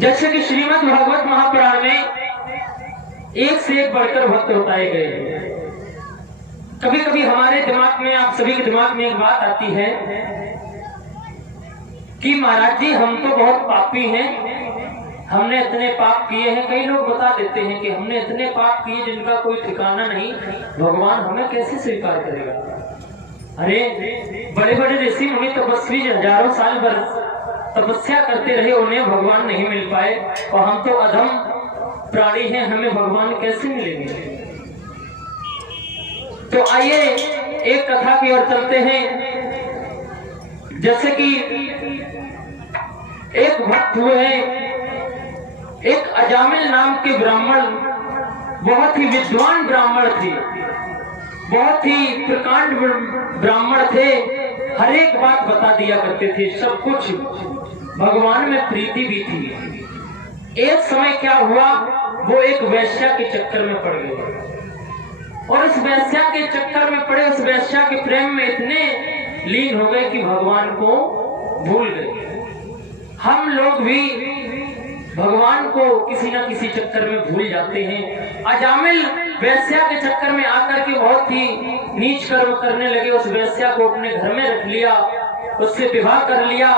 जैसे कि श्रीमद् भागवत महापुराण में एक से एक बढ़कर भक्त बताए गए हैं। कभी कभी हमारे दिमाग में, आप सभी के दिमाग में एक बात आती है कि महाराज जी हम तो बहुत पापी हैं, हमने इतने पाप किए हैं। कई लोग बता देते हैं कि हमने इतने पाप किए जिनका कोई ठिकाना नहीं, भगवान हमें कैसे स्वीकार करेगा। अरे बड़े बड़े ऋषि मुनि तपस्वी हजारों साल भर तपस्या करते रहे, उन्हें भगवान नहीं मिल पाए, और हम तो अधम प्राणी हैं, हमें भगवान कैसे मिलेंगे। तो आइए एक कथा की ओर चलते हैं। जैसे कि एक भक्त हुए हैं, एक अजामिल नाम के ब्राह्मण, बहुत ही विद्वान ब्राह्मण थे, बहुत ही प्रकांड ब्राह्मण थे, हर एक बात बता दिया करते थे, सब कुछ भगवान में प्रीति भी थी। एक समय क्या हुआ, वो एक वैश्या के चक्कर में पड़ गए, और उस वैश्या के चक्कर में पड़े, उस वैश्या के प्रेम में इतने लीन हो गए कि भगवान को भूल गए। हम लोग भी भगवान को किसी न किसी चक्कर में भूल जाते हैं। अजामिल वैश्या के चक्कर में आकर के बहुत ही नीच कर्म करने लगे, उस वैश्या को अपने घर में रख लिया, उससे विवाह कर लिया।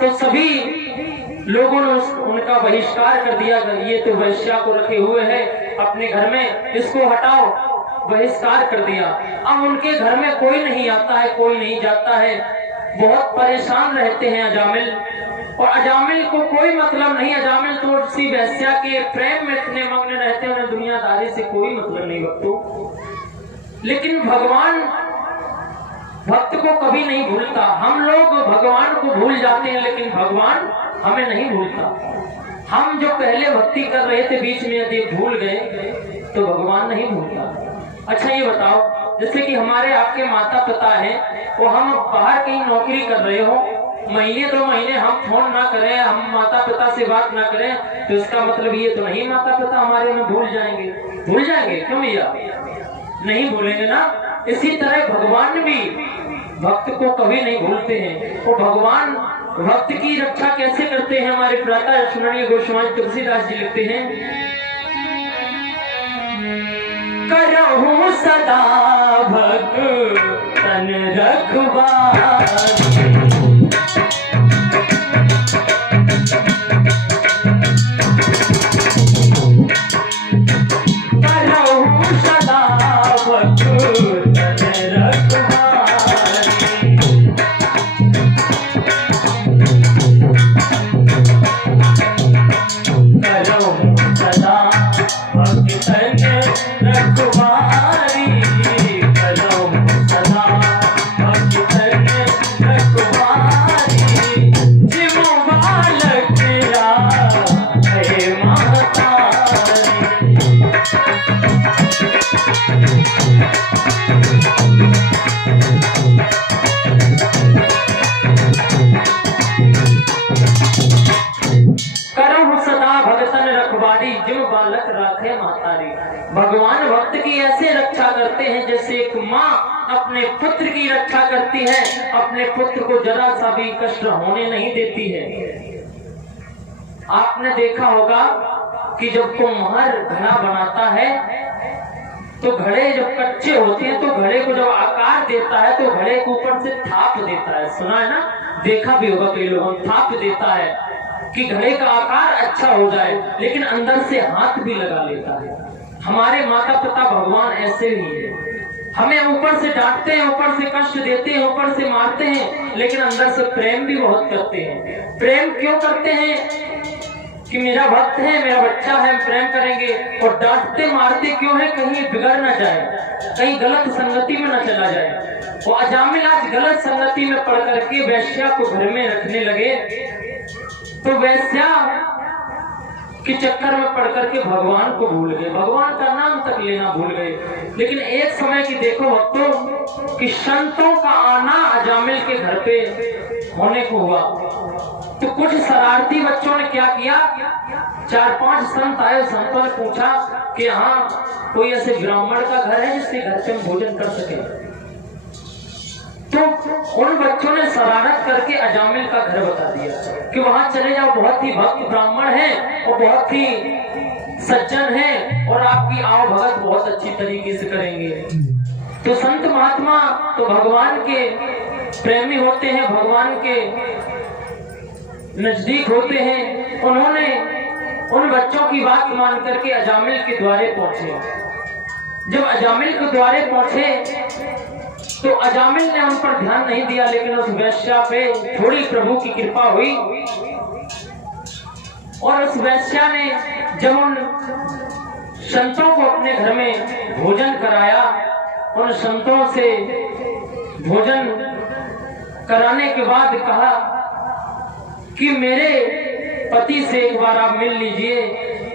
तो सभी लोगों ने उनका बहिष्कार कर दिया, ये तो वैश्या को रखे हुए है अपने घर में, इसको हटाओ, बहिष्कार कर दिया। अब उनके घर में कोई नहीं आता है, कोई नहीं जाता है, बहुत परेशान रहते हैं अजामिल। और अजामिल को कोई मतलब नहीं, अजामिल तो उसी वैश्या के प्रेम में इतने मग्न रहते हैं, उन्हें दुनियादारी से कोई मतलब नहीं भक्तों। लेकिन भगवान भक्त को कभी नहीं भूलता। हम लोग भगवान को भूल जाते हैं, लेकिन भगवान हमें नहीं भूलता। हम जो पहले भक्ति कर रहे थे, बीच में यदि भूल गए तो भगवान नहीं भूलता। अच्छा ये बताओ, जैसे कि हमारे आपके माता पिता हैं, वो हम बाहर कहीं नौकरी कर रहे हो, महीने 2 महीने हम फोन ना करें, हम माता पिता से बात ना करें, तो इसका मतलब ये तो नहीं माता पिता हमारे में भूल जाएंगे। भूल जाएंगे क्यों भैया? नहीं भूलेंगे ना। इसी तरह भगवान भी भक्त को कभी नहीं भूलते हैं। वो भगवान भक्त की रक्षा कैसे करते हैं, हमारे प्रातः स्मरणीय गोस्वामी तुलसीदास जी लिखते हैं, करहूं सदा भक्तन रखवारी, भगवान भक्त की ऐसे रक्षा करते हैं जैसे एक माँ अपने पुत्र की रक्षा करती है, अपने पुत्र को जरा सा भी कष्ट होने नहीं देती है। आपने देखा होगा कि जब कुम्हार घड़ा बनाता है तो घड़े जब कच्चे होते हैं तो घड़े को जब आकार देता है तो घड़े के ऊपर से थाप देता है, सुना है ना, देखा भी होगा कई लोगों, थाप देता है कि घड़े का आकार अच्छा हो जाए, लेकिन अंदर से हाथ भी लगा लेता है। हमारे माता पिता भगवान ऐसे ही है, हमें ऊपर से डांटते हैं, ऊपर से कष्ट देते हैं, ऊपर से मारते हैं, लेकिन अंदर से प्रेम भी बहुत करते हैं। प्रेम क्यों करते हैं? कि मेरा भक्त है, मेरा बच्चा है, हम प्रेम करेंगे। और डांटते मारते क्यों है? कहीं बिगड़ ना जाए, कहीं गलत संगति में न चला जाए। वो अजामिल आज गलत संगति में पड़ करके वैश्या को घर में रखने लगे, तो वैश्या के चक्कर में पड़ करके भगवान को भूल गए, भगवान का नाम तक लेना भूल गए। लेकिन एक समय की देखो भक्तों कि संतों का आना अजामिल के घर पे होने को हुआ, तो कुछ शरारती बच्चों ने क्या किया, 4-5 संत आए, संतों ने पूछा कि हाँ कोई ऐसे ब्राह्मण का घर है जिसके घर पे हम भोजन कर सके। तो उन बच्चों ने शरारत करके अजामिल का घर बता दिया कि वहां चले जाओ, बहुत ही भक्त ब्राह्मण हैं और बहुत ही सज्जन हैं और आपकी आओ भगत बहुत अच्छी तरीके से करेंगे। तो संत महात्मा तो भगवान के प्रेमी होते हैं, भगवान के नजदीक होते हैं। उन्होंने उन बच्चों की बात मान करके अजामिल के द्वारे पहुंचे। जब अजामिल के द्वारे पहुंचे तो अजामिल ने उन पर ध्यान नहीं दिया, लेकिन उस वैश्या पे थोड़ी प्रभु की कृपा हुई और उस वैश्या ने जब उन संतों को अपने घर में भोजन कराया, उन संतों से भोजन कराने के बाद कहा कि मेरे पति से एक बार आप मिल लीजिए।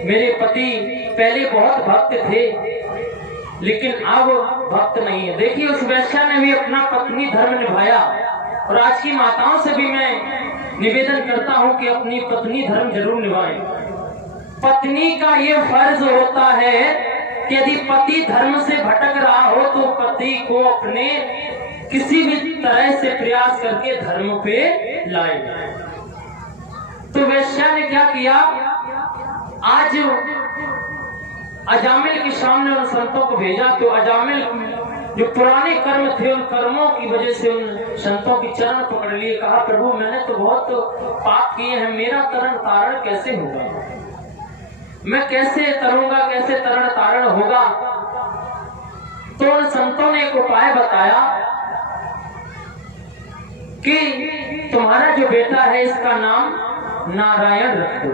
मेरे पति पहले बहुत भक्त थे लेकिन अब भक्त नहीं है। देखिए उस वैश्या ने भी अपना पत्नी धर्म निभाया और आज की माताओं से भी मैं निवेदन करता हूं कि अपनी पत्नी धर्म जरूर निभाएं। पत्नी का ये फर्ज होता है कि यदि पति धर्म से भटक रहा हो तो पति को अपने किसी भी तरह से प्रयास करके धर्म पे लाए। तो वैश्या ने क्या किया, आज अजामिल के सामने उन संतों को भेजा। तो अजामिल जो पुराने कर्म थे उन कर्मों की वजह से उन संतों की चरण पकड़ लिए। कहा प्रभु मैंने तो बहुत पाप किए हैं, मेरा तरण तारण कैसे होगा, मैं कैसे तरूंगा, कैसे तरण तारण होगा। तो उन संतों ने एक उपाय बताया कि तुम्हारा जो बेटा है इसका नाम नारायण रख दो।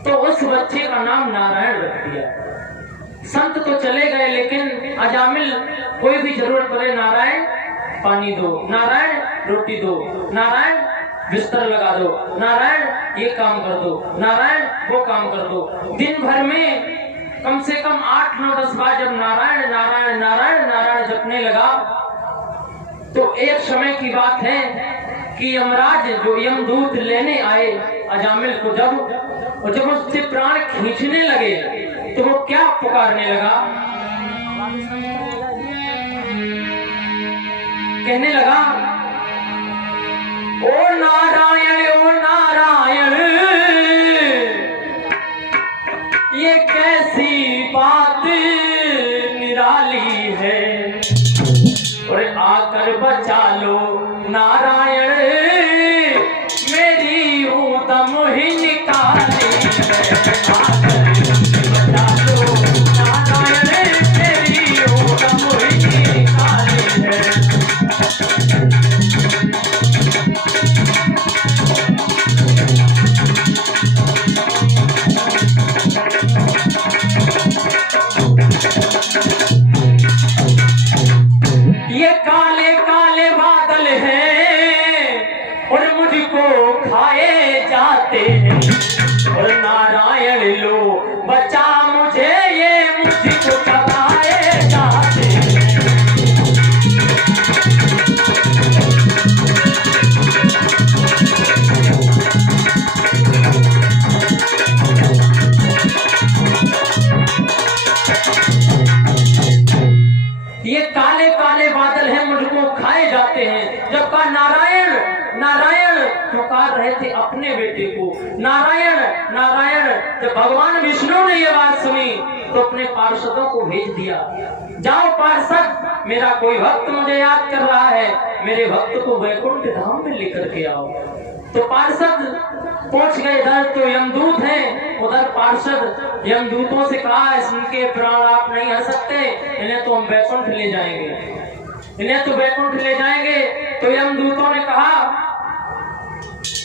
तो उस बच्चे का नाम नारायण रख दिया। संत तो चले गए लेकिन अजामिल कोई भी जरूरत पड़े, नारायण पानी दो, नारायण रोटी दो, नारायण बिस्तर लगा दो, नारायण ये काम कर दो, नारायण वो काम कर दो। दिन भर में कम से कम 8, 9, 10 बार जब नारायण नारायण नारायण नारायण जपने लगा तो एक समय की बात है कि यमराज जो यमदूत लेने आए अजामिल को, जब उससे प्राण खींचने लगे तो वो क्या पुकारने लगा, कहने लगा ओ नारायण ये कैसी बात निराली है, और आकर बचा लो नारायण मेरी ऊदम ही निकाली है। आकर बचा लो नारायण मेरी ऊदम ही निकाली है। ये काले काले बादल हैं और मुझको खाए जाते हैं, और नारायण लो बचा मुझे ये मुझको चबाए जाते हैं। ये काले काले बादल हैं मुझको खाए जाते हैं। जब कहा नारायण नारायण पुकार रहे थे अपने बेटे को, नारायण नारायण, जब भगवान विष्णु ने ये बात सुनी तो अपने पार्षदों को भेज दिया, जाओ पार्षद मेरा कोई भक्त मुझे याद कर रहा है, मेरे भक्त को वैकुंठ धाम में लेकर के आओ। तो पार्षद पहुंच गए इधर, तो यमदूत हैं उधर। पार्षद यमदूतों से कहा इनके प्राण आप नहीं हर सकते, इन्हें तो हम वैकुंठ ले जाएंगे, इन्हें तो वैकुंठ ले जाएंगे। तो यमदूतों ने कहा,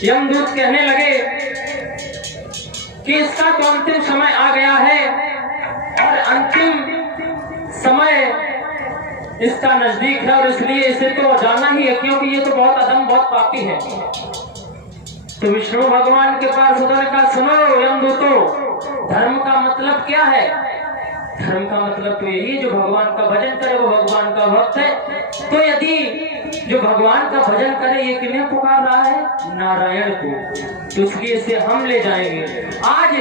यमदूत कहने लगे कि इसका तो अंतिम समय आ गया है और अंतिम समय इसका नजदीक है, और इसलिए इसे तो जाना ही है क्योंकि ये तो बहुत अधम बहुत पापी है। तो विष्णु भगवान के पास उन्होंने कहा सुनो यमदूतों, धर्म का मतलब क्या है? धर्म का मतलब तो यही, जो भगवान का भजन करे वो भगवान का भक्त है। तो यदि जो भगवान का भजन करे ये किन्हें पुकार रहा है? नारायण को। तो इसलिए इसे हम ले जाएंगे। आज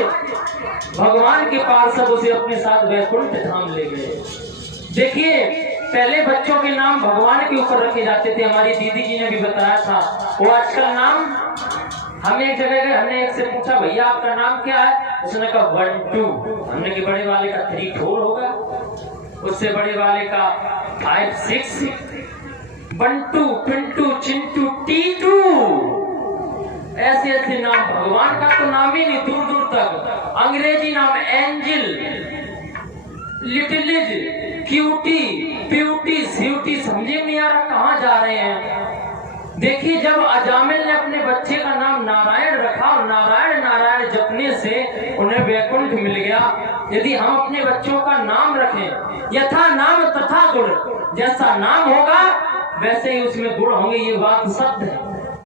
भगवान के पार्षद उसे अपने साथ वैकुंठ धाम ले गए। देखिए पहले बच्चों के नाम भगवान के ऊपर रखे जाते थे। हमारी दीदी जी ने भी बताया था। वो आजकल नाम, हम एक जगह गए, हमने एक से पूछा भैया आपका नाम क्या है, उसने कहा 1 2। हमने के बड़े वाले का 3 4 होगा, उससे बड़े वाले का 5 6, बंटू, पिंटू, चिंटू, टीटू, ऐसे ऐसे नाम। भगवान का तो नाम ही नहीं दूर दूर तक। अंग्रेजी नाम एंजल, लिटिलिज, क्यूटी, ब्यूटी, स्यूटी, समझे नहीं आ रहा कहाँ जा रहे हैं। देखिए जब अजामिल ने अपने बच्चे का नाम नारायण रखा और नारायण नारायण जपने से उन्हें वैकुंठ मिल गया। यदि हम अपने बच्चों का नाम रखें, यथा नाम तथा गुण, जैसा नाम होगा वैसे ही उसमें गुण होंगे, ये बात सत्य है।